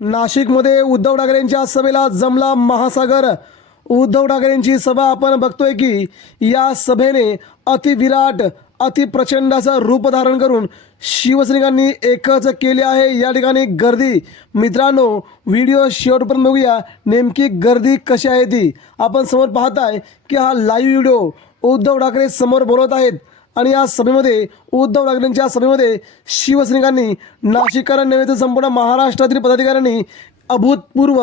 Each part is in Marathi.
नाशिकमध्ये उद्धव ठाकरेंच्या सभेला जमला महासागर. उद्धव ठाकरेंची सभा आपण बघतोय की या सभेने अतिविराट अतिप्रचंड असं रूप धारण करून शिवसैनिकांनी एकच केले आहे. या ठिकाणी गर्दी. मित्रांनो व्हिडिओ शेवटपर्यंत बघूया. नेमकी गर्दी कशी आहे ती? आपण समोर पाहताय की हा लाईव्ह व्हिडिओ उद्धव ठाकरे समोर बोलत आहेत. आणि या सभेमध्ये उद्धव ठाकरेंच्या सभेमध्ये शिवसैनिकांनी नाशिककरण नव्हे तर संपूर्ण महाराष्ट्रातील पदाधिकाऱ्यांनी अभूतपूर्व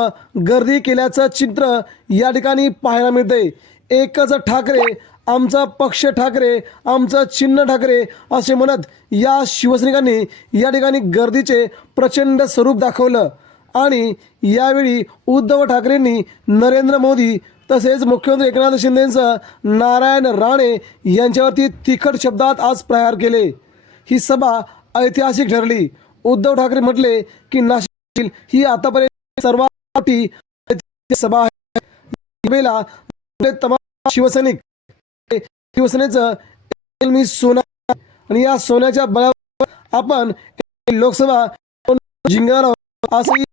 गर्दी केल्याचं चित्र या ठिकाणी पाहायला मिळते एकच ठाकरे आमचा पक्ष ठाकरे आमचं चिन्ह ठाकरे असे म्हणत या शिवसैनिकांनी या ठिकाणी गर्दीचे प्रचंड स्वरूप दाखवलं. आणि यावेळी उद्धव ठाकरेंनी नरेंद्र मोदी तसेच मुख्यमंत्री एकनाथ शिंदेंचं नारायण राणे यांच्यावरती तिखट शब्दात आज प्रहार केले. ही सभा ऐतिहासिक ठरली. उद्धव ठाकरे म्हटले की नाशिक ही आतापर्यंत सर्वात मोठी सभा आहे. तमाम शिवसैनिक शिवसेनेचं मी सोना आणि या सोन्याच्या बळावर आपण लोकसभा जिंकणार आहोत. असंही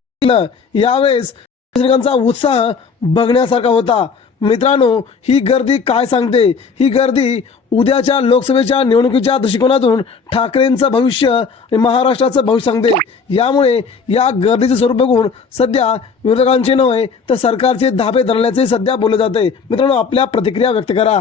यावेळेस रसिकांचा उत्साह बघण्यासारखा होता. मित्रांनो ही गर्दी काय सांगते? ही गर्दी उद्याच्या लोकसभेच्या निवडणुकीच्या दृष्टिकोनातून ठाकरेंचं भविष्य आणि महाराष्ट्राचं भविष्य सांगते. यामुळे या गर्दीचं स्वरूप बघून सध्या विरोधकांचे नव्हे तर सरकारचे धाबे धरण्याचे सध्या बोलले जाते. मित्रांनो आपल्या प्रतिक्रिया व्यक्त करा.